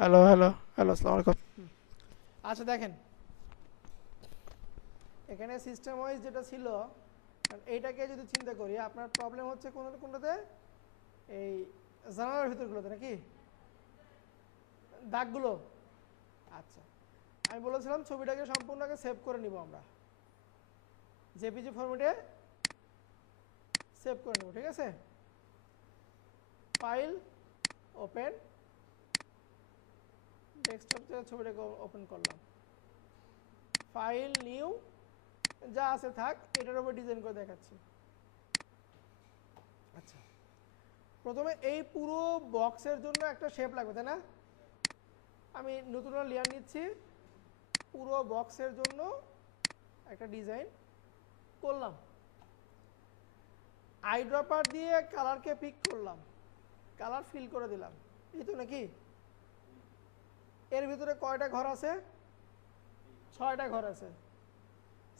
Hello hello hello, আসসালামু আলাইকুম। আচ্ছা দেখেন, এখানে সিস্টেম ওয়াইজ যেটা ছিল, এইটাকে যদি চিন্তা করি, আপনার প্রবলেম হচ্ছে কোনটাতে? এই জানালার ভিতরগুলোতে নাকি দাগগুলো? আচ্ছা, আমি বলেছিলাম ছবিটাকে সম্পূর্ণ আগে সেভ করে নিব, আমরা জেপিজি ফরম্যাটে সেভ করে নেব। ঠিক আছে, ফাইল, ওপেন, ডেস্কটপ থেকে ছবিটাকে ওপেন করলাম, ফাইল, নিউ, যা আছে থাক, এটার উপর ডিজাইন করে দেখাচ্ছি। আচ্ছা, প্রথমে এই পুরো বক্সের জন্য একটা শেপ লাগবে, তাই না? আমি নতুন লেয়ার নিচ্ছি, পুরো বক্সের জন্য একটা ডিজাইন করলাম, আইড্রপার দিয়ে কালারকে পিক করলাম, কালার ফিল করে দিলাম, এই তো নাকি? এর ভিতরে কয়টা ঘর আছে? 6টা ঘর আছে।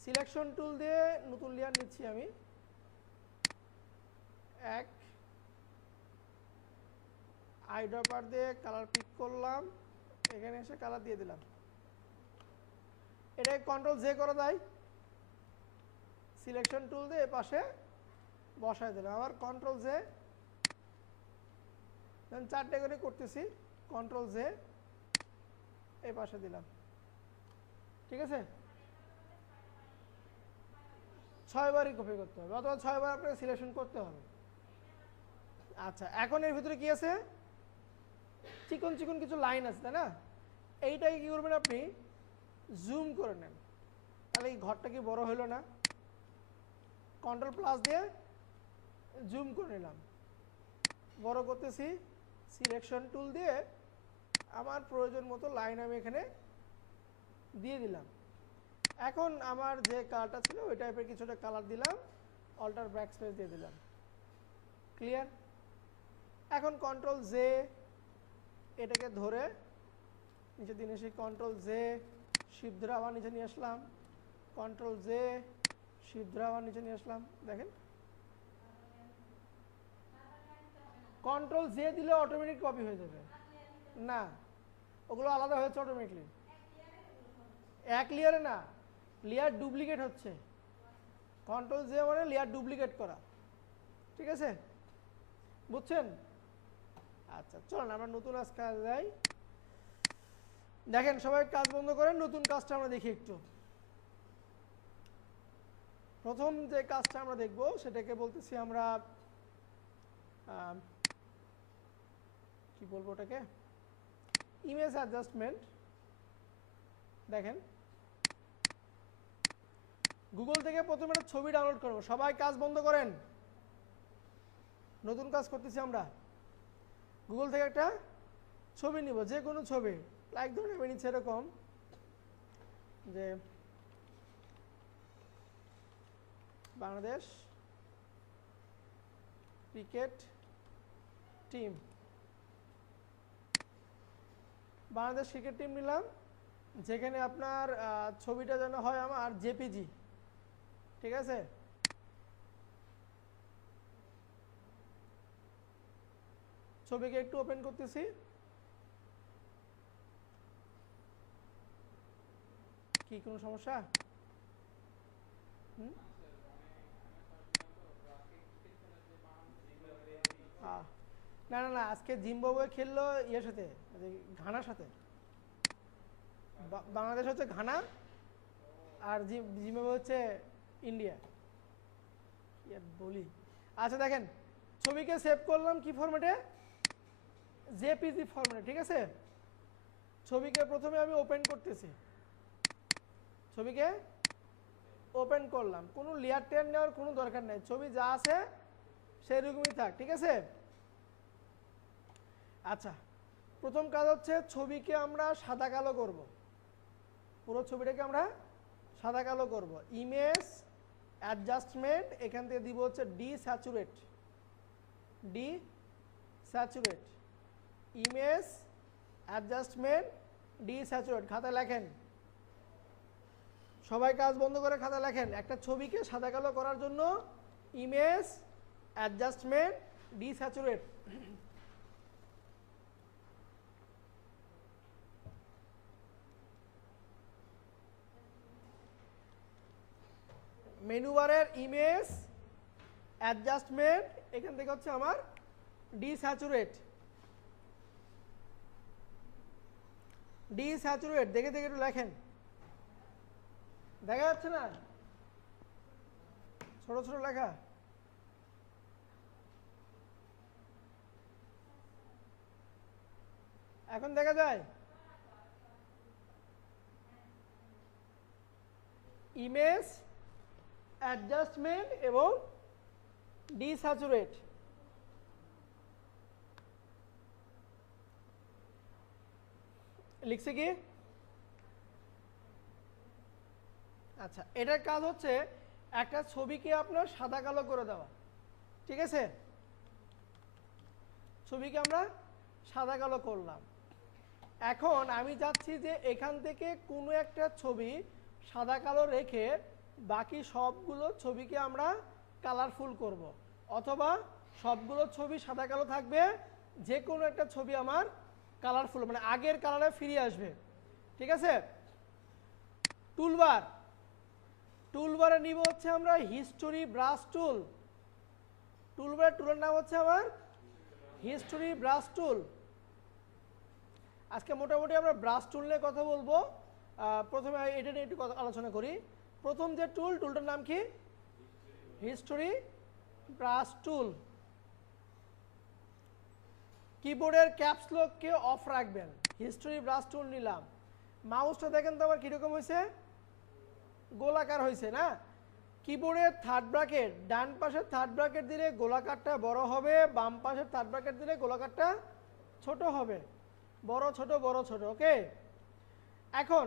সিলেকশন টুল দিয়ে নতুন লেয়ার নিচ্ছি আমি, এক, আইড্রপার দিয়ে কালার পিক করলাম, এখানে এসে কালার দিয়ে দিলাম। এটা কন্ট্রোল জে করা যায়, সিলেকশন টুল দিয়ে পাশে বসায় দিলাম, আবার কন্ট্রোল জে, 4টে করে করতেছি, কন্ট্রোল জে এই পাশে দিলাম। ঠিক আছে, 6বারই কপি করতে হবে, অথবা 6বার আপনাকে সিলেকশন করতে হবে। আচ্ছা, এখন এর ভিতরে কি আছে? চিকন চিকন কিছু লাইন আছে, তাই না? এইটাকে কি করবেন আপনি? জুম করে নেন, তাহলে এই ঘরটা কি বড় হলো না? কন্ট্রোল প্লাস দিয়ে জুম করে নিলাম, বড় করতেছি, সিলেকশন টুল দিয়ে আমার প্রয়োজন মতো লাইন আমি এখানে দিয়ে দিলাম। এখন আমার যে কালারটা ছিল ওই টাইপের কিছুটা কালার দিলাম, অল্টার ব্যাকস্পেস দিয়ে দিলাম। ক্লিয়ার? এখন কন্ট্রোল জে, এটাকে ধরে নিচে দিন এসে কন্ট্রোল জে, শিফট ধরে আবার নিচে নিয়ে আসলাম, কন্ট্রোল জে, শিফট ধরে আবার নিচে নিয়ে আসলাম। দেখেন, কন্ট্রোল জে দিলে অটোমেটিক কপি হয়ে যাবে না, ওগুলো আলাদা হয়েছে অটোমেটিকলি। এক লেয়ারে না, লেয়ার ডুপ্লিকেট হচ্ছে। কন্ট্রোল জে মানে লেয়ার ডুপ্লিকেট করা। ঠিক আছে, বুঝছেন? আচ্ছা, চলেন আমরা নতুন কাজ যাই। দেখেন, সবাই কাজ বন্ধ করেন, নতুন কাজটা আমরা দেখি একটু। প্রথম যে কাজটা আমরা দেখব সেটাকে বলতেছি আমরা, কি বলবো ওটাকে, ইমেজ অ্যাডজাস্টমেন্ট। দেখেন, গুগল থেকে প্রথমে একটা ছবি ডাউনলোড করবো, সবাই কাজ বন্ধ করেন, নতুন কাজ করতেছি আমরা। গুগল থেকে একটা ছবি নিব, যে কোনো ছবি, লাইক ধরুন আমি নিচ্ছি এরকম যে Bangladesh cricket team, Bangladesh cricket team নিলাম, যেখানে আপনার ছবিটা যেন হয় আমার জেপিজি। ঠিক আছে, ছবিকে একটু ওপেন করতেছি, কি কোনো সমস্যা? না না না, আজকে জিম্বাবুয়ে খেললো ইয়ের সাথে, ঘানার সাথে। বাংলাদেশ হচ্ছে ঘানা, আর জিম্বাবুয়ে হচ্ছে ইন্ডিয়া। কি আর বলি। আচ্ছা দেখেন, ছবিকে সেভ করলাম কি ফরম্যাটে? জেপিজি ফরম্যাটে। ঠিক আছে, ছবিকে প্রথমে আমি ওপেন করতেছি, ছবিকে ওপেন করলাম, কোনো লেয়ার টেয়ার নেওয়ার কোনো দরকার নেই, ছবি যা আছে সেরকমই থাক। ঠিক আছে, আচ্ছা, প্রথম কাজ হচ্ছে ছবিকে আমরা সাদা কালো করব, পুরো ছবিটাকে আমরা সাদা কালো করব। ইমেজ অ্যাডজাস্টমেন্ট, এখান থেকে দিব হচ্ছে D saturate, D saturate, image adjustment D saturate. খাতায় লেখেন, সবাই কাজ বন্ধ করে খাতা লেখেন, একটা ছবিকে সাদা কালো করার জন্য image adjustment D saturate. Menu বারের ইমেজ অ্যাডজাস্টমেন্ট, এখান থেকে হচ্ছে আমার ডিস্যাচুরেট। ডিস্যাচুরেট দেখে দেখে একটু লেখেন, দেখা যাচ্ছে না? ছোট ছোট লেখা। এখন দেখা যায়? ইমেজ অ্যাডজাস্টমেন্ট এবং ডিস্যাচুরেট। লিখছে কি? আচ্ছা, এটার কাজ হচ্ছে একটা ছবিকে আপনার সাদা কালো করে দেওয়া, ঠিক আছে? ছবিকে আমরা সাদা কালো করলাম। এখন আমি চাচ্ছি যে এখান থেকে কোনো একটা ছবি সাদা কালো রেখে বাকি সবগুলো ছবিকে আমরা কালারফুল করব, অথবা সবগুলো ছবি সাদা কালো থাকবে, যে কোনো একটা ছবি আমার কালারফুল মানে আগের কালারে ফিরে আসবে, ঠিক আছে? টুলবার, টুলবারে নিব হচ্ছে আমরা হিস্টোরি ব্রাশ টুল। টুলবারের টুলের নাম হচ্ছে আমার হিস্টোরি ব্রাশ টুল। আজকে মোটামুটি আমরা ব্রাশ টুল নিয়ে কথা বলবো। প্রথমে এটা নিয়ে একটু আলোচনা করি। প্রথম যে টুলটার নাম কি? হিস্টোরি ব্রাশ টুল। কিবোর্ডের ক্যাপস লককে অফ রাখবেন। হিস্টোরি ব্রাশ টুল নিলাম। মাউসটা দেখেন তো আবার কীরকম হয়েছে, গোলাকার হয়েছে না? কিবোর্ডের থার্ড ব্র্যাকেট, ডান পাশের থার্ড ব্র্যাকেট দিলে গোলাকারটা বড় হবে, বাম পাশের থার্ড ব্র্যাকেট দিলে গোলাকারটা ছোট হবে। বড় ছোট বড় ছোট, ওকে? এখন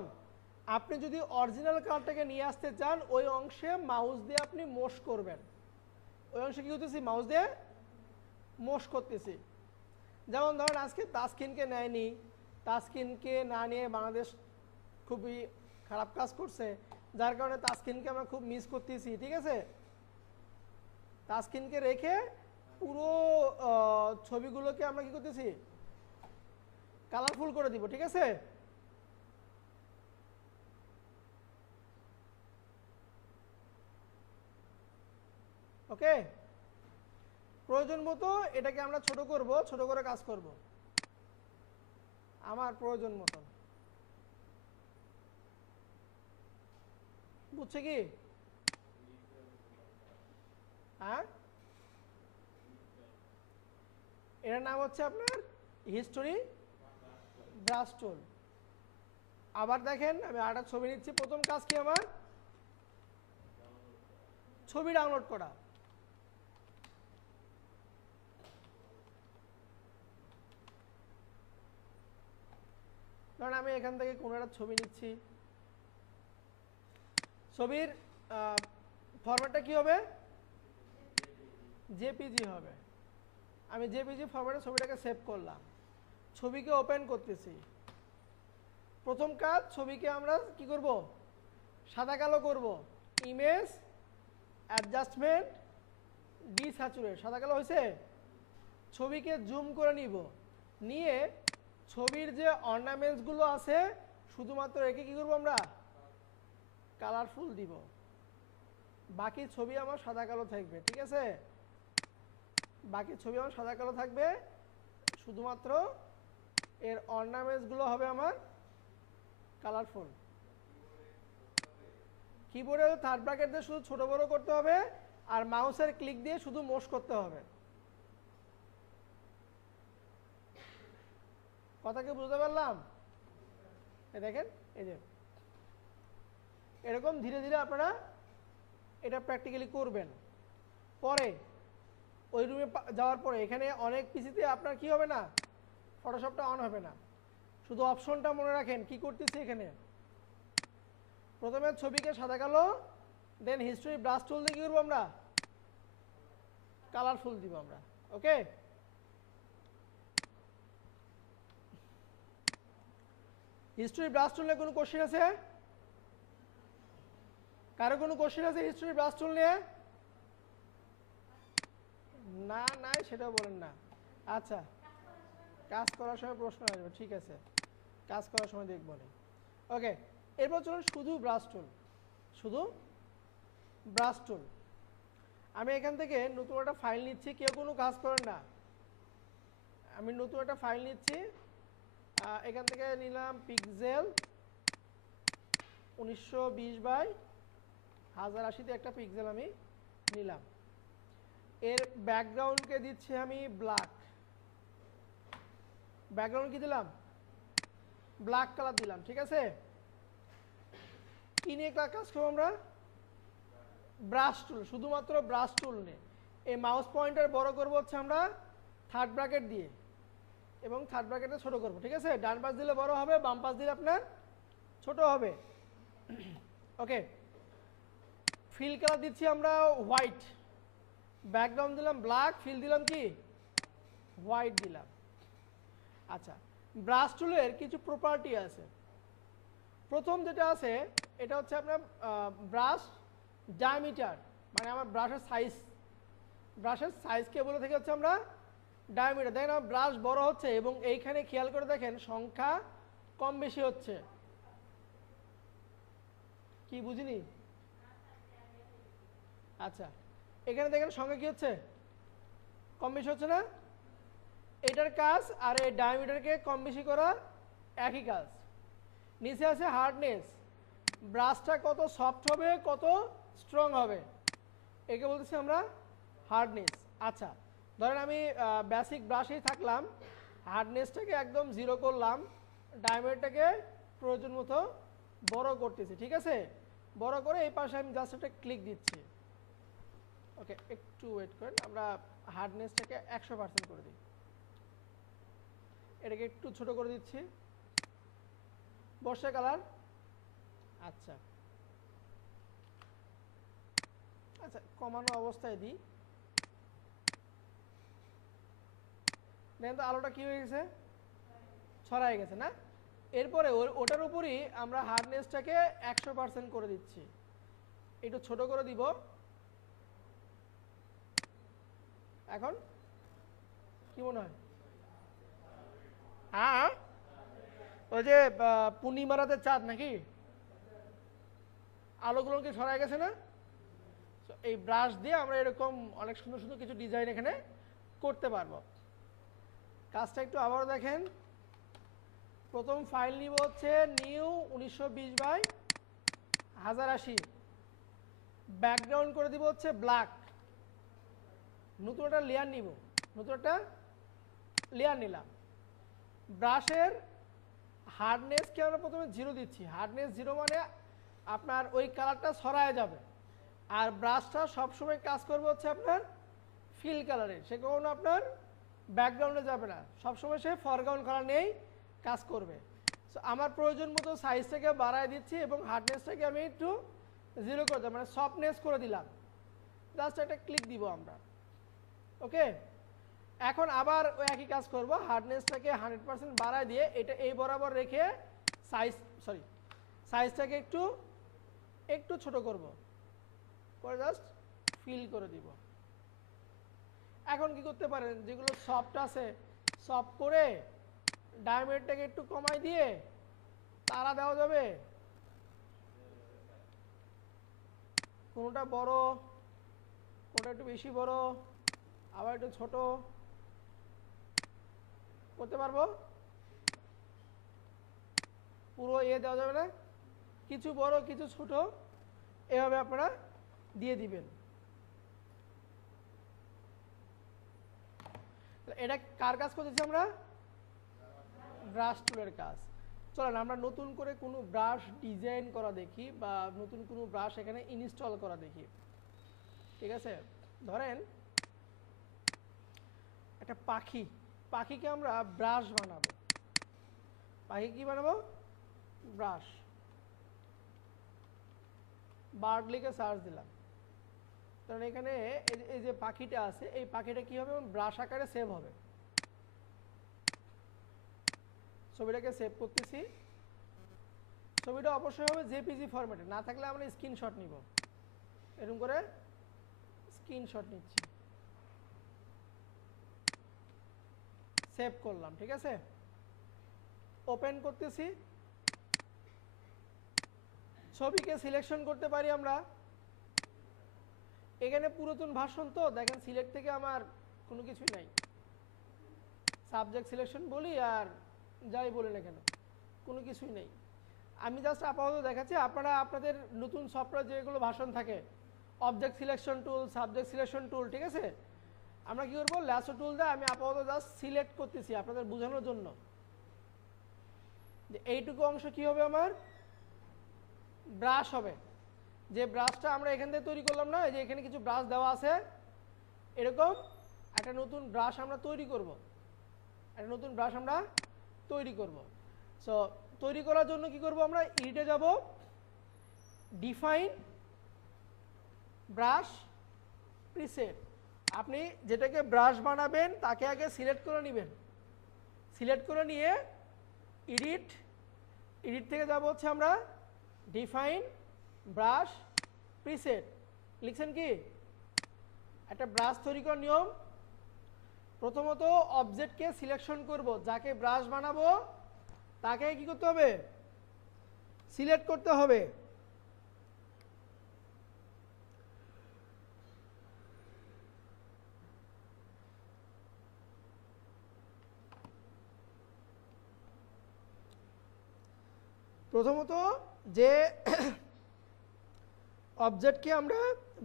আপনি যদি অরিজিনাল কালারটাকে নিয়ে আসতে চান, ওই অংশে মাউস দিয়ে আপনি মোশ করবেন। ওই অংশে কি করতেছি? মাউস দিয়ে মোশ করতেছি। যেমন ধরেন আজকে তাসকিনকে নেয়নি, তাসকিনকে না নিয়ে বাংলাদেশ খুবই খারাপ কাজ করছে, যার কারণে তাসকিনকে আমরা খুব মিস করতেছি, ঠিক আছে? তাসকিনকে রেখে পুরো ছবিগুলোকে আমরা কি করতেছি? কালারফুল করে দিব, ঠিক আছে? ওকে, প্রয়োজন মতো এটাকে আমরা ছোট করব, ছোট করে কাজ করব আমার প্রয়োজন মতো। বুঝছে কি? হ্যাঁ, এটার নাম হচ্ছে আপনার হিস্টোরি ব্রাশ টুল। আবার দেখেন আমি আরেকটা ছবি নিচ্ছি। প্রথম কাজ কি আমার? ছবি ডাউনলোড করা। কারণ আমি এখান থেকে কোনো একটা ছবি নিচ্ছি। ছবির ফরম্যাটটা কি হবে? জেপিজি হবে। আমি জেপিজি ফরম্যাটে ছবিটাকে সেভ করলাম। ছবিকে ওপেন করতেছি। প্রথম কাজ, ছবিকে আমরা কি করব? সাদা কালো করব। Image adjustment desaturate. সাদা কালো হয়েছে? ছবিকে জুম করে নিব, নিয়ে ছবির যে অর্নামেন্টসগুলো আছে শুধুমাত্র একে কি করব আমরা? কালারফুল দিব। বাকি ছবি আমার সাদা কালো থাকবে, ঠিক আছে? বাকি ছবি আমার সাদা কালো থাকবে, শুধুমাত্র এর অর্নামেন্টসগুলো হবে আমার কালারফুল। কিবোর্ডে থার্ড ব্র্যাকেট দিয়ে শুধু ছোট বড় করতে হবে, আর মাউসের ক্লিক দিয়ে শুধু মোশ করতে হবে। কথা কি বুঝতে পারলাম? দেখেন, এই যে এরকম ধীরে ধীরে আপনারা এটা প্র্যাকটিক্যালি করবেন। পরে ওই রুমে যাওয়ার পরে এখানে অনেক পিসিতে আপনার কি হবে না? ফটোশপটা অন হবে না। শুধু অপশনটা মনে রাখেন কি করতেছি এখানে। প্রথমে ছবিকে সাদা কালো, দেন হিস্টোরি ব্রাশ টুল দিয়ে কি করবো আমরা? কালারফুল দিব আমরা, ওকে? হিস্টোরি ব্রাশ টুল নিয়ে কোনো কোশ্চেন আছে? কারো কোনো কোশ্চেন আছে হিস্টোরি ব্রাশ টুল নিয়ে? না নাই সেটা বলেন না। আচ্ছা, কাজ করার সময় প্রশ্ন আসবে, ঠিক আছে, কাজ করার সময় দেখব না। ওকে, এরপর চলুন শুধু ব্রাশ টুল। শুধু ব্রাশ টুল। আমি এখান থেকে নতুন একটা ফাইল নিচ্ছি, কেউ কোনো কাজ করেন না। আমি নতুন একটা ফাইল নিচ্ছি, এখান থেকে নিলাম পিক্সেল 1920x1080 একটা পিক্সেল আমি নিলাম। এর ব্যাকগ্রাউন্ডকে দিচ্ছি আমি ব্ল্যাক। ব্যাকগ্রাউন্ড কি দিলাম? ব্ল্যাক কালার দিলাম, ঠিক আছে। কি নিয়ে কাজ করবো আমরা? ব্রাশ টুল, শুধুমাত্র ব্রাশ টুল নিয়ে। এই মাউস পয়েন্টার বড় করবো হচ্ছে আমরা থার্ড ব্র্যাকেট দিয়ে, এবং থার্ড ব্র্যাকেটে ছোট করবো, ঠিক আছে। ডান পাশ দিলে বড় হবে, বাম পাশ দিলে আপনার ছোট হবে। ওকে, ফিল কালার দিচ্ছি আমরা হোয়াইট, ব্যাকগ্রাউন্ড দিলাম ব্ল্যাক, ফিল দিলাম কি হোয়াইট দিলাম। আচ্ছা, ব্রাশ টুলের কিছু প্রপার্টি আছে। প্রথম যেটা আছে এটা হচ্ছে আপনার ব্রাশ ডায়ামিটার, মানে আমার ব্রাশের সাইজকে বলে থেকে হচ্ছে আমরা ডায়ামিটার। দেখেন আমার ব্রাশ বড় হচ্ছে এবং এইখানে খেয়াল করে দেখেন সংখ্যা কম বেশি হচ্ছে। কি বুঝিনি? আচ্ছা, এখানে দেখেন সংখ্যা কি হচ্ছে, কম বেশি হচ্ছে না? এটার কাজ আর এই ডায়ামিটারকে কম বেশি করা একই কাজ। নিচে আছে হার্ডনেস, ব্রাশটা কত সফট হবে কত স্ট্রং হবে, একে বলতেছি আমরা হার্ডনেস। আচ্ছা, ধরেন আমি বেসিক ব্রাশেই থাকলাম, হার্ডনেসটাকে একদম 0 করলাম, ডায়ামিটারটাকে প্রয়োজন মতো বড় করতেছি, ঠিক আছে। বড় করে এই পাশে আমি জাস্ট একটা ক্লিক দিচ্ছি। ওকে, একটু ওয়েট করেন, আমরা হার্ডনেসটাকে 100% করে দিই। এটাকে একটু ছোট করে দিচ্ছি, বর্ষা কালার। আচ্ছা আচ্ছা, কমানো অবস্থায় দিই। দেখেন তো আলোটা কি হয়ে গেছে, ছড়ায় গেছে না? এরপরে ওটার উপরই আমরা হার্ডনেসটাকে 100% করে দিচ্ছি। একটু ছোট করে দিব। এখন কি মনে হয়? হ্যাঁ, ওই যে পূর্ণিমারাতে চাঁদ নাকি, আলোগুলো কি ছড়ায় গেছে না? এই ব্রাশ দিয়ে আমরা এরকম অনেক সুন্দর সুন্দর কিছু ডিজাইন এখানে করতে পারবো। কাজটা একটু আবারও দেখেন। প্রথম ফাইল নিব হচ্ছে নিউ 1920x1080, ব্যাকগ্রাউন্ড করে দিব হচ্ছে ব্ল্যাক। নতুন একটা লেয়ার নিব, নতুন একটা লেয়ার নিলাম। ব্রাশের হার্ডনেসকে আমরা প্রথমে 0 দিচ্ছি। হার্ডনেস 0 মানে আপনার ওই কালারটা ছড়ায় যাবে। আর ব্রাশটা সবসময় কাজ করবে হচ্ছে আপনার ফিল কালারে, সে কখনো আপনার ব্যাকগ্রাউন্ডে যাবে না, সবসময় সে ফরগ্রাউন্ড কালার নিয়েই কাজ করবে। সো আমার প্রয়োজন মতো সাইজটাকে বাড়ায় দিচ্ছি এবং হার্ডনেসটাকে আমি একটু 0 করে দিলাম, মানে সফটনেস করে দিলাম। জাস্ট একটা ক্লিক দিব আমরা। ওকে, এখন আবার ওই একই কাজ করব, হার্ডনেসটাকে 100% বাড়ায় দিয়ে এটা এই বরাবর রেখে সাইজটাকে একটু ছোট করব, করে জাস্ট ফিল করে দিব। এখন কি করতে পারেন, যেগুলো সফট আছে সফট করে ডায়ামিটারটাকে একটু কমাই দিয়ে তারা দেওয়া যাবে। কোনোটা বড়, কোনোটা একটু বেশি বড়, আবার একটু ছোট করতে পারবো। পুরো দেওয়া যাবে না, কিছু বড় কিছু ছোট এভাবে আপনারা দিয়ে দিবেন। এটা কার কাজ করতেছি আমরা? ব্রাশ টুলের কাজ। চলেন আমরা নতুন করে কোনো ব্রাশ ডিজাইন করা দেখি, বা নতুন কোনো ব্রাশ এখানে ইনস্টল করা দেখি, ঠিক আছে। ধরেন একটা পাখিকে আমরা ব্রাশ বানাবো। পাখি কি বানাবো? ব্রাশ। বার্ড লিখে সার্চ দিলাম, কারণ এখানে এই যে পাখিটা আছে, এই পাখিটা কি হবে, ব্রাশ আকারে সেভ হবে। ছবিটাকে সেভ করতেছি। ছবিটা অবশ্যই হবে জেপিজি ফরম্যাটে, না থাকলে আমরা স্ক্রিনশট নিব। এরকম করে স্ক্রিনশট নিচ্ছি, সেভ করলাম, ঠিক আছে। ওপেন করতেছি। ছবিকে সিলেকশন করতে পারি আমরা, এখানে পুরাতন ভাষণ তো দেখেন সিলেক্ট থেকে আমার কোনো কিছুই নাই, সাবজেক্ট সিলেকশন বলি আর যাই বলি না কেন কোনো কিছুই নেই। আমি জাস্ট আপাতত দেখাচ্ছি, আপনারা আপনাদের নতুন সফটওয়্যার যেগুলো ভাষণ থাকে object selection tool, subject selection tool, ঠিক আছে, আমরা কী করবো ল্যাসো টুল দিয়ে আমি আপাতত জাস্ট সিলেক্ট করতেছি আপনাদের বোঝানোর জন্য যে এইটুকু অংশ কি হবে আমার ব্রাশ হবে। যে ব্রাশটা আমরা এখান থেকে তৈরি করলাম না, এই যে এখানে কিছু ব্রাশ দেওয়া আছে, এরকম একটা নতুন ব্রাশ আমরা তৈরি করব, একটা নতুন ব্রাশ আমরা তৈরি করব। সো তৈরি করার জন্য কি করব আমরা এডিটে যাব, ডিফাইন ব্রাশ প্রিসেট। আপনি যেটাকে ব্রাশ বানাবেন তাকে আগে সিলেক্ট করে নেবেন, সিলেক্ট করে নিয়ে এডিট, এডিট থেকে যাব হচ্ছে আমরা ডিফাইন ব্রাশ প্রিসেট। লিখছেন কি একটা ব্রাশ তৈরি করার নিয়ম, প্রথমত অবজেক্টকে সিলেকশন করব, যাকে ব্রাশ বানাবো তাকে কি করতে হবে সিলেক্ট করতে হবে। প্রথমত যে অবজেক্টকে আমরা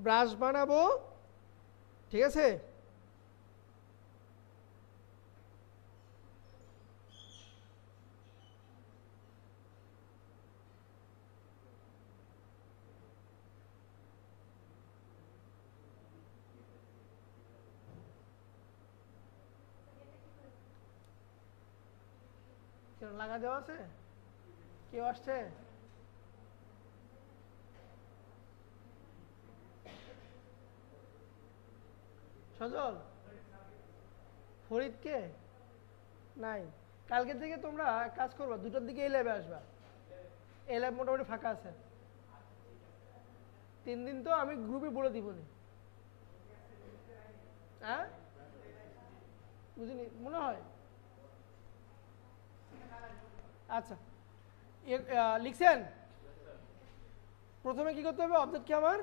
ব্রাশ বানাবো, ঠিক আছে, লাগা দেওয়া আছে, কেউ আসছে? সজল, ফরিদকে নাই, কালকে থেকে তোমরা কাজ করবা, 2টার দিকে এই ল্যাবে আসবা, এই ল্যাব মোটামুটি ফাঁকা আছে। 3 দিন তো আমি গ্রুপে বলে দিব নি, হ্যাঁ বুঝিনি মনে হয়। আচ্ছা লিখছেন, প্রথমে কি করতে হবে অবজেক্টকে আমার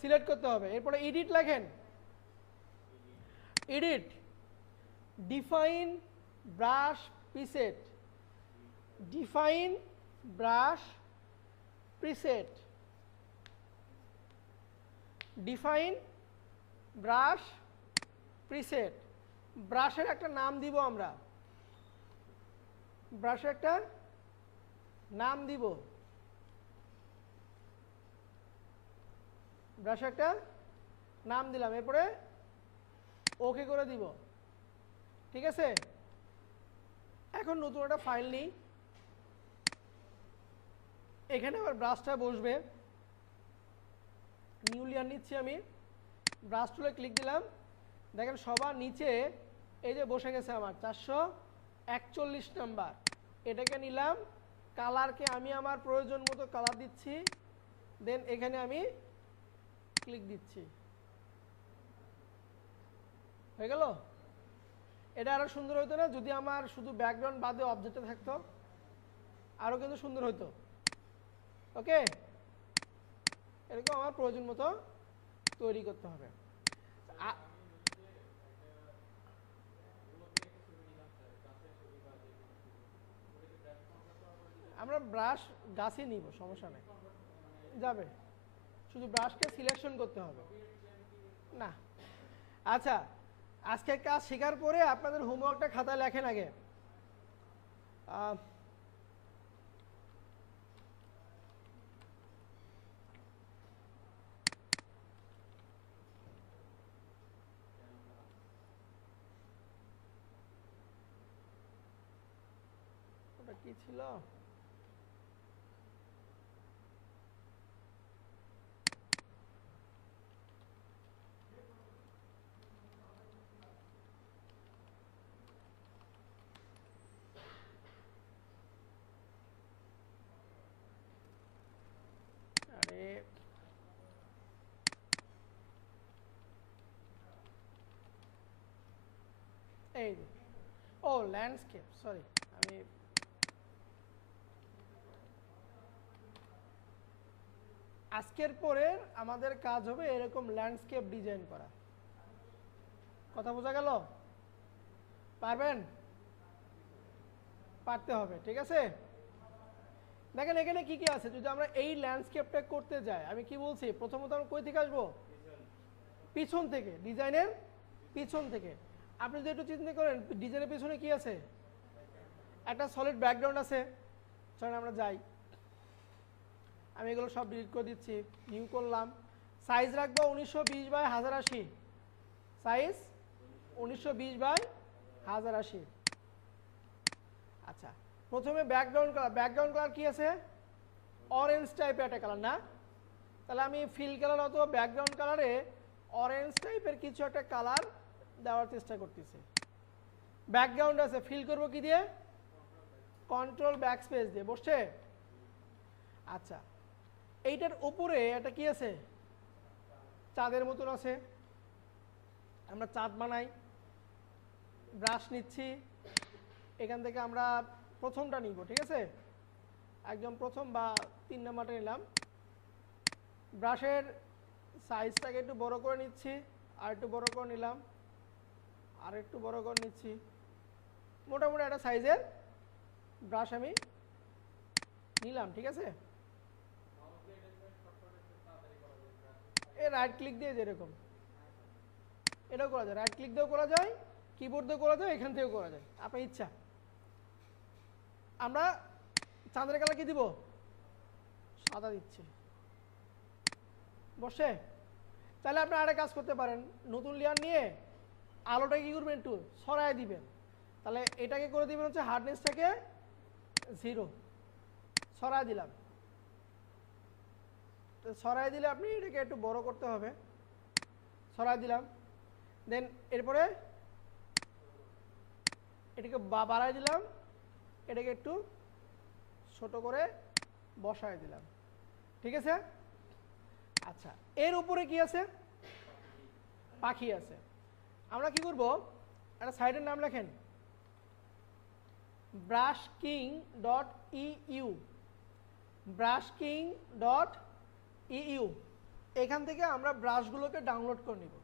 সিলেক্ট করতে হবে, এরপরে এডিট লেখেন, edit define brush preset, define brush preset, define brush preset. ব্রাশের একটা নাম দিব আমরা, ব্রাশের একটা নাম দিব, ব্রাশের একটা নাম দিলাম, এরপরে ওকে করে দিব, ঠিক আছে। এখন নতুন একটা ফাইল নিই, এখানে আবার ব্রাশটা বসবে, নিউ লেয়ার নিচ্ছি আমি, ব্রাশ টুলে ক্লিক দিলাম, দেখেন সবার নিচে এই যে বসে গেছে আমার 441 নাম্বার, এটাকে নিলাম, কালারকে আমি আমার প্রয়োজন মতো কালার দিচ্ছি, দেন এখানে আমি ক্লিক দিচ্ছি, হয়ে গেল। এটা আরো সুন্দর হতো না যদি আমার শুধু ব্যাকগ্রাউন্ড বাদে অবজেক্টে থাকতো, আরো কিন্তু সুন্দর হতো। ওকে, এরকম আমার প্রয়োজন মতো তৈরি করতে হবে। আমরা ব্রাশ গাছই নিব, সমস্যা নেই, যাবে, শুধু ব্রাশকে সিলেকশন করতে হবে না। আচ্ছা, আজকের কাজ শেখার পরে আপনাদের হোমওয়ার্কটা খাতায় লেখেন আগে। ওটা কি ছিল? আরে এই ও ল্যান্ডস্কেপ, সরি, আমি আজকের পরে আমাদের কাজ হবে এরকম ল্যান্ডস্কেপ ডিজাইন করা। কথা বোঝা গেল? পারবেন? পারতে হবে, ঠিক আছে? দেখেন এখানে কি কি আছে। যদি আমরা এই ল্যান্ডস্কেপটা করতে যাই, আমি কি বলছি, প্রথমত আমরা কই থেকে আসবো? পিছন থেকে, ডিজাইনের পিছন থেকে। আপনি যদি একটু চিন্তা করেন, ডিজাইনের পিছনে কি আছে? একটা সলিড ব্যাকগ্রাউন্ড আছে। চলেন আমরা যাই, আমি এগুলো সব ডিলিট করে দিচ্ছি, নিউ করলাম। সাইজ রাখবো 1920x1080, সাইজ 1920x1080। আচ্ছা, প্রথমে ব্যাকগ্রাউন্ড কালার। ব্যাকগ্রাউন্ড কালার কি আছে? অরেঞ্জ টাইপের একটা কালার না? তাহলে আমি ফিল কালার অথবা ব্যাকগ্রাউন্ড কালারে অরেঞ্জ টাইপের কিছু একটা কালার দেওয়ার চেষ্টা করতেছি। ব্যাকগ্রাউন্ড আছে, ফিল করব কি দিয়ে? কন্ট্রোল ব্যাকস্পেস দিয়ে। বসছে? আচ্ছা, এইটার উপরে একটা কি আছে? চাঁদের মতন আছে। আমরা চাঁদ বানাই। ব্রাশ নিচ্ছি, এখান থেকে আমরা প্রথমটা নিব, ঠিক আছে? একদম প্রথম বা 3 নাম্বারটা নিলাম। ব্রাশের সাইজটাকে একটু বড় করে নিচ্ছি, আর একটু বড় করে নিলাম, আর একটু বড় করে নিচ্ছি। মোটামুটি একটা সাইজের ব্রাশ আমি নিলাম, ঠিক আছে? এই রাইট ক্লিক দিয়ে যেরকম এটাও করা যায়, রাইট ক্লিক দিয়েও করা যায়, কিবোর্ড দিয়েও করা যায়, এখান থেকেও করা যায়, আপনার ইচ্ছা। আমরা চাঁদের কালার কি দিব? সাদা দিচ্ছি। বসে? তাহলে আপনি আরেকটা কাজ করতে পারেন, নতুন লেয়ার নিয়ে আলোটা কি করবেন? একটু সরাই দিবেন। তাহলে এটাকে করে দিবেন হচ্ছে হার্ডনেসটাকে 0, সরাই দিলাম। তো সরাই দিলে আপনি এটাকে একটু বড় করতে হবে, সরাই দিলাম। দেন এরপরে এটাকে বাড়াই দিলাম, এটাকে একটু ছোট করে বসায় দিলাম, ঠিক আছে? আচ্ছা, এর উপরে কি আছে? পাখি আছে। আমরা কি করব? একটা সাইটের নাম লেখেন, brushking.eu, brushking.eu। এখান থেকে আমরা ব্রাশগুলোকে ডাউনলোড করে নিব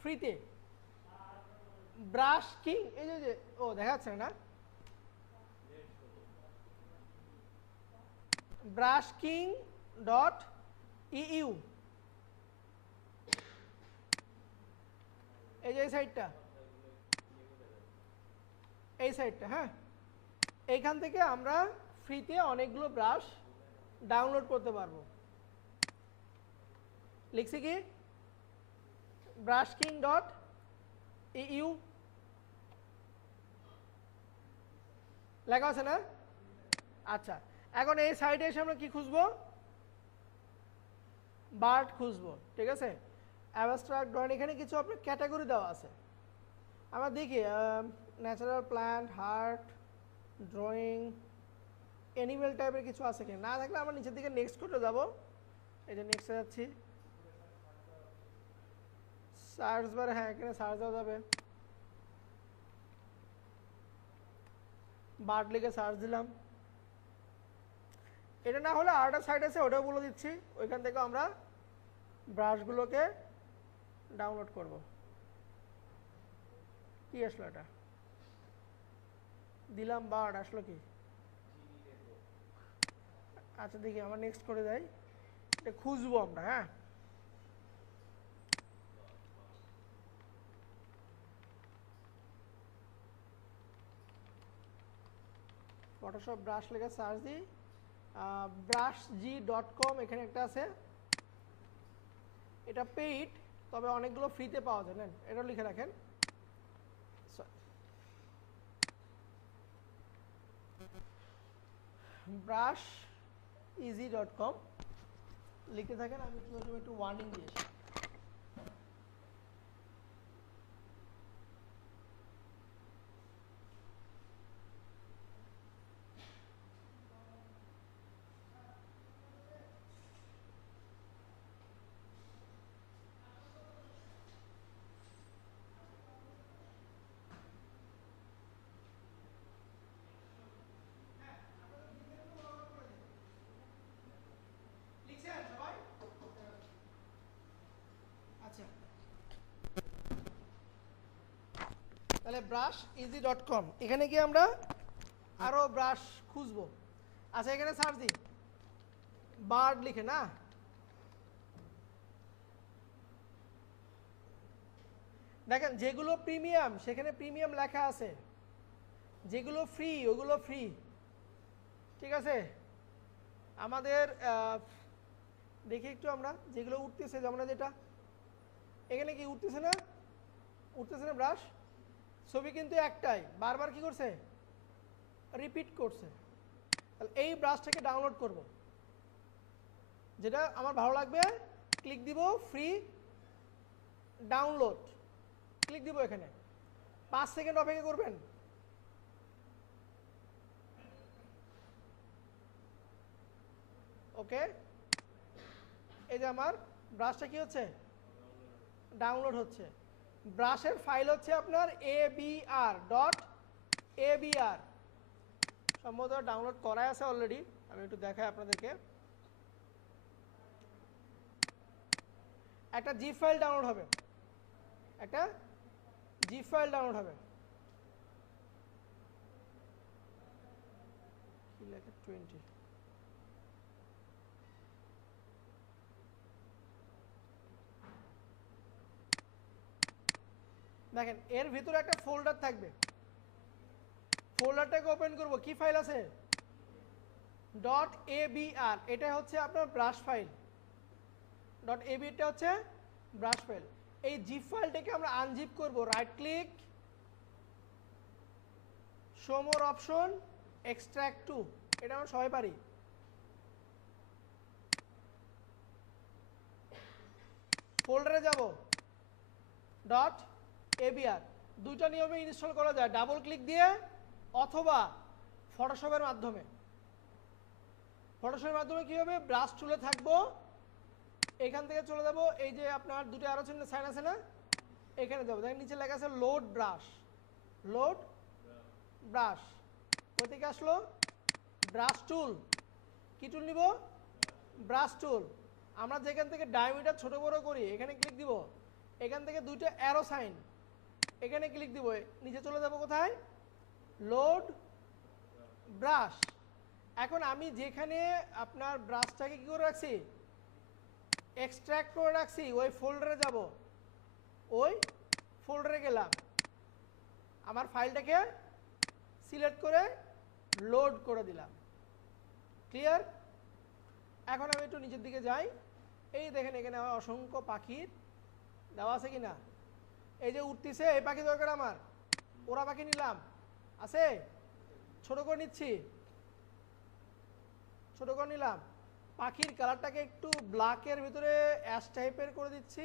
ফ্রিতে। ব্রাশকিং, এই যে ও দেখাচ্ছে না, brushking.eu, এই যে এই সাইটটা, এই সাইটটা, হ্যাঁ। এইখান থেকে আমরা ফ্রিতে অনেকগুলো ব্রাশ ডাউনলোড করতে পারবো। লিখছি কি? brushking.eu লেখা আছে না? আচ্ছা, এখন এই সাইটে এসে আমরা কি খুঁজবো? বার্ড খুঁজবো, ঠিক আছে? অ্যাবস্ট্রাক্ট ড্রয়িং, এখানে কিছু আপনার ক্যাটাগরি দেওয়া আছে। আমরা দেখি natural plant, heart, drawing, animal টাইপের কিছু আছে কিনা। না থাকলে আমরা নিচের দিকে নেক্সট করতে যাবো। এই যে নেক্সটে যাচ্ছি, সার্চ বারে, হ্যাঁ এখানে সার্চ দেওয়া যাবে। বার্ড লিখে সার্চ দিলাম। এটা না হলে আরেকটা সাইট আছে, ওটাও বলে দিচ্ছি, ওইখান থেকে আমরা ব্রাশগুলোকে ডাউনলোড করব। কি আসলো? এটা দিলাম, বার্ড আসলো কি? আচ্ছা দেখি, আমরা নেক্সট করে যাই, এটা খুঁজবো আমরা, হ্যাঁ। ফটোশপ ব্রাশ লেখা সার্চ দিই, brushg.com, এখানে একটা আছে। এটা পেইড, তবে অনেকগুলো ফ্রিতে পাওয়া যায়, নেন এটা লিখে রাখেন। brusheg.com লিখতে থাকেন, আমি একটু ওয়ার্নিং দিয়েছি। তাহলে brush-easy.com এখানে গিয়ে আমরা আরো ব্রাশ খুঁজবো। আচ্ছা এখানে সার্চ দিই বার্ড লিখে না, দেখেন যেগুলো প্রিমিয়াম সেখানে প্রিমিয়াম লেখা আছে, যেগুলো ফ্রি ওগুলো ফ্রি। ঠিক আছে, আমাদের দেখি একটু আমরা যেগুলো উঠতেছে, যেমন যেটা এখানে কি উঠতেছে না, উঠতেছে না ব্রাশ, ছবি কিন্তু একটাই, বারবার কি করছে, রিপিট করছে। তাহলে এই ব্রাশটাকে ডাউনলোড করব, যেটা আমার ভালো লাগবে, ক্লিক দিব ফ্রি ডাউনলোড, ক্লিক দিব এখানে, 5 সেকেন্ড অপেক্ষা করবেন। ওকে, এই যে আমার ব্রাশটা কি হচ্ছে, ডাউনলোড হচ্ছে। ব্রাশের ফাইল হচ্ছে আপনার abr.abr, সম্ভবত ডাউনলোড করাই আছে অলরেডি, আমি একটু দেখাই আপনাদেরকে। একটা জিপ ফাইল ডাউনলোড হবে, একটা জিপ ফাইল ডাউনলোড হবে, কি লেখা 20, দেখেন এর ভিতরে একটা ফোল্ডার থাকবে, ফোল্ডারটাকে ওপেন করব, কি ফাইল আছে, .abr, এটা হচ্ছে আপনার ব্রাশ ফাইল, .ab টা হচ্ছে ব্রাশ ফাইল। এই জিপ ফাইলটাকে আমরা আনজিপ করব, রাইট ক্লিক, শো মোর অপশন, এক্সট্রাক্ট টু, এটা আমরা সবাই পারি। ফোল্ডারে যাব, .abr, দুইটা নিয়মে ইনস্টল করা যায়, ডাবল ক্লিক দিয়ে অথবা ফটোশপের মাধ্যমে। ফটোশপের মাধ্যমে কি হবে, ব্রাশ টুলে থাকবো, এখান থেকে চলে যাব, এই যে আপনার দুটো আরো চিহ্ন সাইন আছে না, এখানে যাবো, দেখেন নিচে লেখা আছে লোড ব্রাশ, লোড ব্রাশ, কোথা থেকে আসলো, ব্রাশ টুল, কি টুল নিব, ব্রাশ টুল। আমরা যেখান থেকে ডায়ামিটার ছোট বড় করি এখানে ক্লিক দিব, এখান থেকে দুইটা অ্যারো সাইন, এখানে ক্লিক দিব, নিচে চলে যাব কোথায়, লোড ব্রাশ। এখন আমি যেখানে আপনার ব্রাশটাকে কি করে রাখছি, এক্সট্রাক্ট করে রাখছি, ওই ফোল্ডারে যাব, ওই ফোল্ডারে গেলাম, আমার ফাইলটাকে সিলেক্ট করে লোড করে দিলাম। ক্লিয়ার? এখন আমি একটু নিচের দিকে যাই, এই দেখেন এখানে আমার অসংখ্য পাখির দেওয়া আছে কিনা, এই যে উঠতেছে, এই পাখি দরকার আমার, ওরা পাখি নিলাম, আছে, ছোট করে নিচ্ছি, ছোট করে নিলাম, পাখির কালারটাকে একটু ব্ল্যাকের ভিতরে অ্যাশ টাইপের করে দিচ্ছি,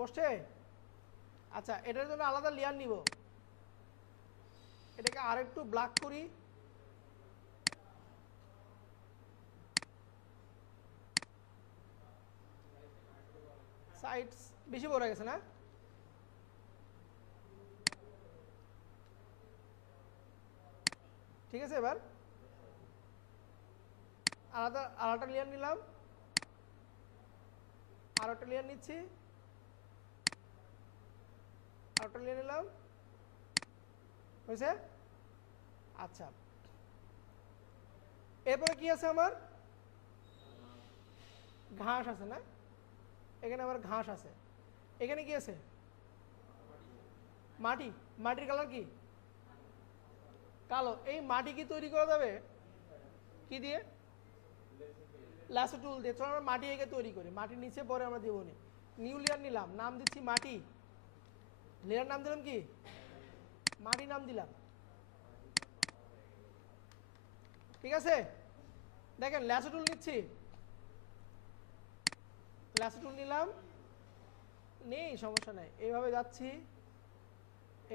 বসছে। আচ্ছা এটার জন্য আলাদা লেয়ার নিব, এটাকে আরেকটু ব্ল্যাক করি, সাইডস বেশি বড় গেছে না, ঠিক আছে। এবার আলাদা লেয়ার নিলাম, আর একটা লেয়ার নিচ্ছি, আর একটা লেয়ার নিলাম, হয়েছে। আচ্ছা এরপরে কি আছে, আমার ঘাস আছে না, এখানে আবার ঘাস আছে, এখানে কি আছে, মাটি, মাটির কালার কি, কালো। এই মাটি কি তৈরি করা যাবে, কি দিয়ে, ল্যাসো টুল দিয়ে। চলো আমরা মাটি এঁকে তৈরি করি, মাটির নিচে পরে আমরা দিব নি, নিউ লেয়ার নিলাম, নাম দিচ্ছি মাটি, লেয়ার নাম দিলাম কি, মাটি নাম দিলাম, ঠিক আছে। দেখেন ল্যাসো টুল নিচ্ছি, ল্যাসো টুল নিলাম, নেই সমস্যা নাই, এইভাবে যাচ্ছি,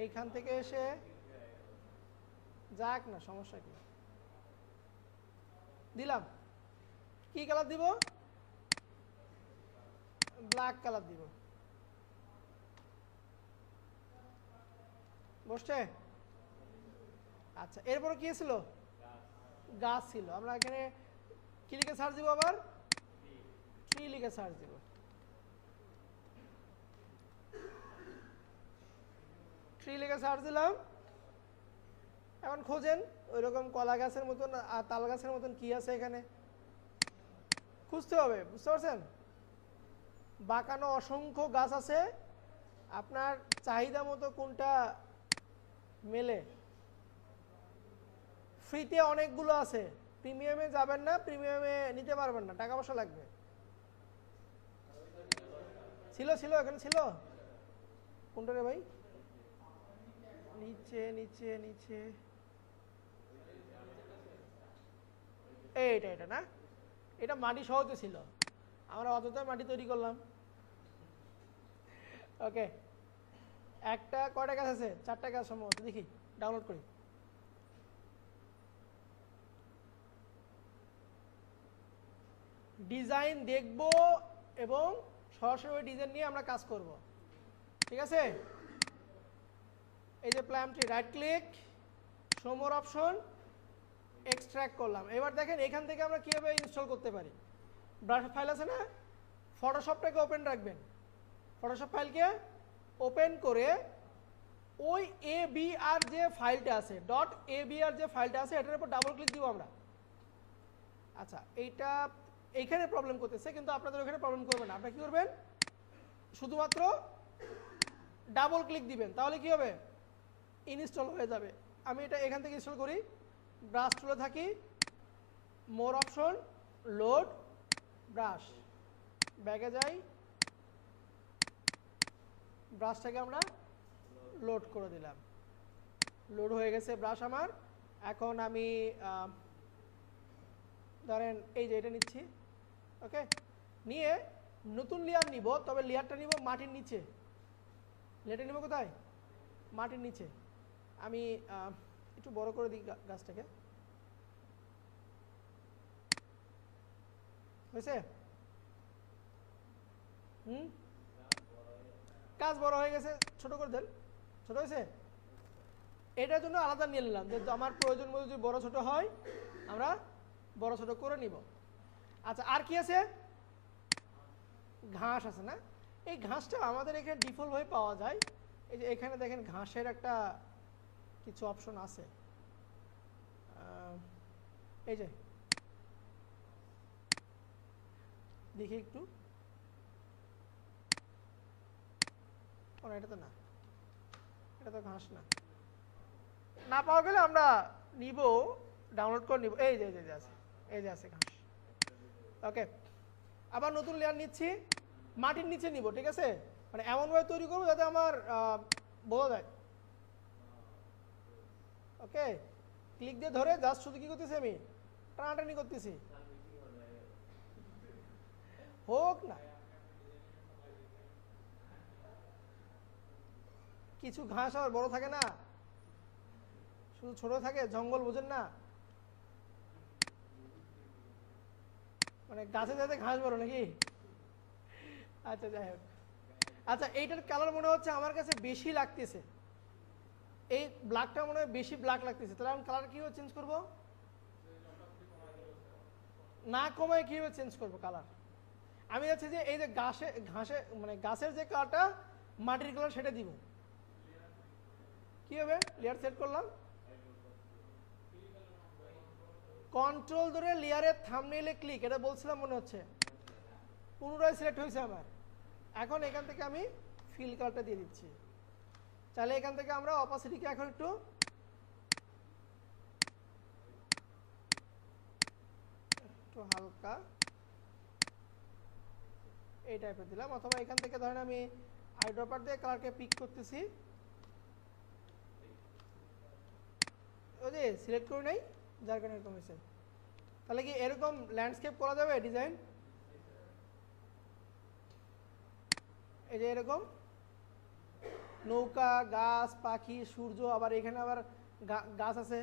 এইখান থেকে এসে যাক না, সমস্যা কি, দিলাম, কি কালার দিব, ব্ল্যাক কালার দিব, বসছে। আচ্ছা এরপরে কি ছিল, গাছ ছিল, আমরা এখানে কি লিখে সার্চ দিব, আবার ট্রি লিখে সার্চ দিব। ট্রি লিখে সার্চ দিলাম। এখন খোঁজেন ওইরকম কলা গাছের মতন আর তাল গাছের মতন কি আছে এখানে, খুঁজতে হবে, বুঝতে পারছেন? বাঁকানো অসংখ্য গাছ আছে, আপনার চাহিদা মতো কোনটা মেলে। ফ্রিতে অনেকগুলো আছে, প্রিমিয়ামে যাবেন না, প্রিমিয়ামে নিতে পারবেন না, টাকা পয়সা লাগবে। ছিল ছিল এখানে ছিল, কোনটা রে ভাই? নিচে নিচে নিচে, এইটা এটা না, এটা মাটি সহজে ছিল, আমরা অযথা মাটি তৈরি করলাম। ওকে, একটা কয়টা গাছ আছে? 4টা গাছ সম্ভবত, দেখি ডাউনলোড করি। ডিজাইন দেখব এবং সরাসরি ওই ডিজাইন নিয়ে আমরা কাজ করব, ঠিক আছে? এই যে plan tree, right click, show মোর অপশন, এক্সট্রাক্ট করলাম। এবার দেখেন এখান থেকে আমরা কিভাবে ইনস্টল করতে পারি। ব্রাশ ফাইল আছে না, ফটোশপটাকে ওপেন রাখবেন, ফটোশপ ফাইলকে ওপেন করে ওই ABR যে ফাইলটা আছে, .abr যে ফাইলটা আছে, এটার উপর ডাবল ক্লিক দিব আমরা। আচ্ছা, এইটা এইখানে প্রবলেম করতেছে, কিন্তু আপনাদের ওখানে প্রবলেম করবে না। আপনারা কি করবেন, শুধুমাত্র ডাবল ক্লিক দিবেন, তাহলে কি হবে, ইনস্টল হয়ে যাবে। আমি এটা এখান থেকে ইনস্টল করি, ব্রাশ টুলে থাকি, মোর অপশন, লোড ব্রাশ, ব্যাগে যাই, ব্রাশটাকে আমরা লোড করে দিলাম, লোড হয়ে গেছে ব্রাশ আমার। এখন আমি ধরেন এই যে এটা নিচ্ছি, ওকে, নিয়ে নতুন লেয়ার নিব, তবে লেয়ারটা নিব মাটির নিচে। লেয়ারটা নিব কোথায়? মাটির নিচে। আমি একটু বড় করে দিই গাছটাকে, হয়েছে? কাজ বড় হয়ে গেছে, ছোট করে দেন, ছোট হয়েছে। এটার জন্য আলাদা নিয়ে নিলাম, যে আমার প্রয়োজন মতো যদি বড় ছোট হয় আমরা বড় ছোট করে নিব। আচ্ছা, আর কি আছে? ঘাস আছে না, এই ঘাসটা আমাদের এখানে ডিফল্ট হয়ে পাওয়া যায়। এই যে এখানে দেখেন ঘাসের একটা কিছু অপশন আছে, এই যে দেখি একটু, এটা তো না, এটা তো ঘাস না, না পাওয়া গেলে আমরা নিব, ডাউনলোড করে নিব। এই যে এই যে আছে, এই যে আছে ঘাস। ওকে, আবার নতুন লেয়ার নিচ্ছি, মাটির নিচে নিব, ঠিক আছে? মানে এমনভাবে তৈরি করবো যাতে আমার বোঝা যায়। ওকে, ক্লিক দিয়ে ধরে জাস্ট শুধু কি করতেছি, আমি টানাটানি করতেছি, হোক না। কিছু ঘাস আর বড় থাকে না, শুধু ছোট থাকে, জঙ্গল বোঝেন না, মানে গাছে যাতে ঘাস বড় নাকি। আচ্ছা, যাই হোক। আচ্ছা, এইটার কালার মনে হচ্ছে আমার কাছে বেশি লাগতেছে, এই ব্ল্যাকটা মনে হয় বেশি ব্ল্যাক লাগতেছে, তাহলে আমি কালার কিভাবে চেঞ্জ করব? না কমায় কিভাবে চেঞ্জ করব কালার? আমি যাচ্ছি যে এই যে ঘাসে মানে গাছের যে কালারটা মাটির কালার সেটা দিব। কিভাবে? লেয়ার সেট করলাম, কন্ট্রোল ধরে লেয়ারের থাম্বনেইলে ক্লিক, এটা বলছিলাম মনে হচ্ছে, পুনরায় সিলেক্ট হয়েছে আমার। এখন এখান থেকে আমি ফিল কালারটা দিয়ে দিচ্ছি। তাহলে এখান থেকে আমরা অপাসিটিকে এখন একটু হালকা এই টাইপের দিলাম, অথবা এখান থেকে ধরেন আমি আইড্রপার দিয়ে কালারকে পিক করতেছি, ওই যে সিলেক্ট করি নাই, যার কারণে এরকম হয়েছে। তাহলে কি এরকম ল্যান্ডস্কেপ করা যাবে ডিজাইন? এই যে এরকম নৌকা, গাছ, পাখি, সূর্য, আবার এখানে আবার গাছ আছে।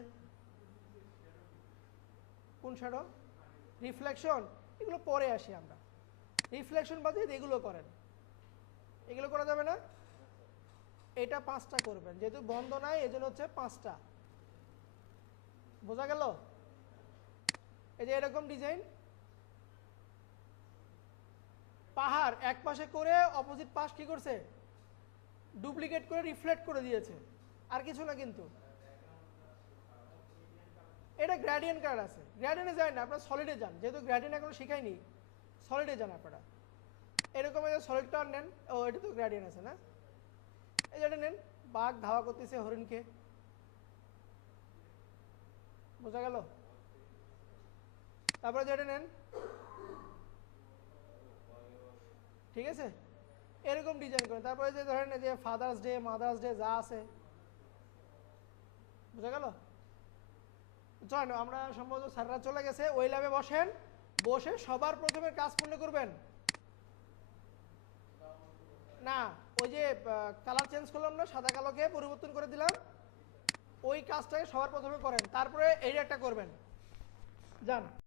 কোন শ্যাডো? রিফ্লেকশন, এগুলো পরে আসি আমরা। রিফ্লেকশন বাদে এগুলো করেন, এগুলো করা যাবে না। এটা 5টা করবেন, যেহেতু বন্ধ নাই এজন্য হচ্ছে 5টা। বোঝা গেল? এই যে এরকম ডিজাইন, পাহাড় এক পাশে করে অপোজিট পাশ কি করছে, ডুপ্লিকেট করে রিফ্লেক্ট করে দিয়েছে। আর কিছু না কিন্তু। এটা গ্রেডিয়েন্ট কার্ড আছে, গ্রেডিয়েন্টে যায় না, আপনারা সলিডে যান, যেহেতু গ্রেডিয়েন্ট এখনো শিখাইনি, সলিডে যান আপনারা। এরকম সলিড কার্ড নেন, ও এটা তো গ্রেডিয়েন্ট আছে না, এই যেটা নেন, বাঘ ধাওয়া করতেছে হরিণকে, বোঝা গেল? তারপরে যেটা নেন, ঠিক আছে, এরকম ডিজাইন করেন। তারপরে যে ধরেন যে ফাদার্স ডে, মাদার্স ডে যা আছে, বোঝা গেল? চলেন, আমরা সম্ভবত স্যাররা চলে গেছে, ওই ল্যাবে বসেন, বসে সবার প্রথমে কাজ পূর্ণ করবেন। না, ওই যে কালার চেঞ্জ করলাম না, সাদা কালোকে পরিবর্তন করে দিলাম, ওই কাজটাকে সবার প্রথমে করেন, তারপরে এই একটা করবেন। যান।